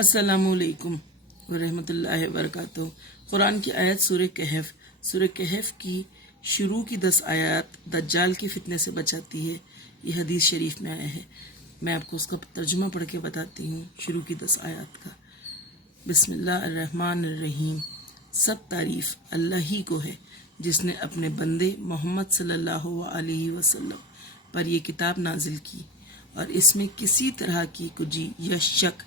अस्सलामुअलैकुम वरहमतुल्लाहि वबरकातुहू। कुरान की आयत सूरह कहफ की शुरू की 10 आयत दज्जाल के फितने से बचाती है। ये हदीस शरीफ में आया है। मैं आपको उसका तर्जुमा पढ़ के बताती हूँ शुरू की 10 आयत का। बिस्मिल्लाहिर्रहमानिर्रहीम। सब तारीफ़ अल्लाह ही को है जिसने अपने बंदे मोहम्मद सल्लल्लाहु अलैहि वसल्लम पर यह किताब नाजिल की और इसमें किसी तरह की कुजी या शक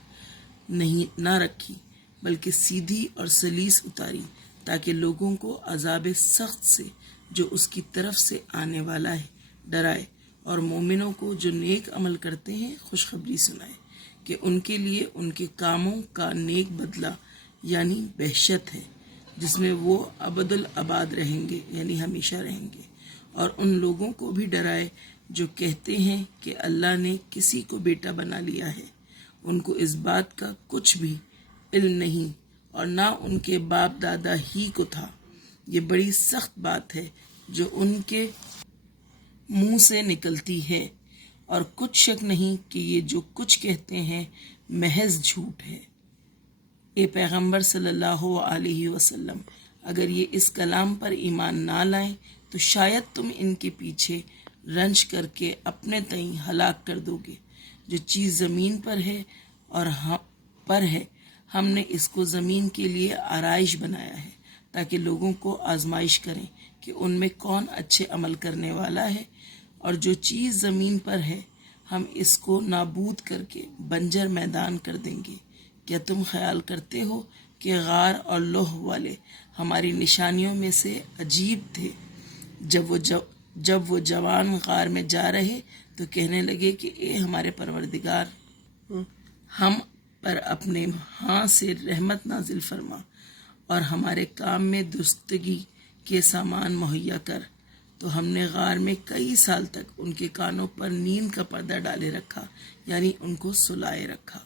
ना रखी, बल्कि सीधी और सलीस उतारी ताकि लोगों को अजाब सख्त से जो उसकी तरफ से आने वाला है डराए, और मोमिनों को जो नेक अमल करते हैं खुशखबरी सुनाए कि उनके लिए उनके कामों का नेक बदला यानी बहशत है जिसमें वो अबदुल अबाद रहेंगे यानी हमेशा रहेंगे। और उन लोगों को भी डराए जो कहते हैं कि अल्लाह ने किसी को बेटा बना लिया है। उनको इस बात का कुछ भी इल्म नहीं और ना उनके बाप दादा ही को था। ये बड़ी सख्त बात है जो उनके मुंह से निकलती है, और कुछ शक नहीं कि ये जो कुछ कहते हैं महज झूठ है। ए पैगंबर सल्लल्लाहु अलैहि वसल्लम, अगर ये इस कलाम पर ईमान ना लाएं तो शायद तुम इनके पीछे रंज करके अपने तई हलाक कर दोगे। जो चीज़ ज़मीन पर है और हमने इसको ज़मीन के लिए आराइश बनाया है ताकि लोगों को आजमाइश करें कि उनमें कौन अच्छे अमल करने वाला है। और जो चीज़ ज़मीन पर है हम इसको नाबूद करके बंजर मैदान कर देंगे। क्या तुम ख्याल करते हो कि गार और लोह वाले हमारी निशानियों में से अजीब थे? जब वो जवान गार में जा रहे तो कहने लगे कि ए हमारे परवरदिगार, हम पर अपने हाथ से रहमत नाजिल फरमा और हमारे काम में दुरुस्तगी के सामान मुहैया कर। तो हमने गार में कई साल तक उनके कानों पर नींद का पर्दा डाले रखा यानी उनको सुलाए रखा।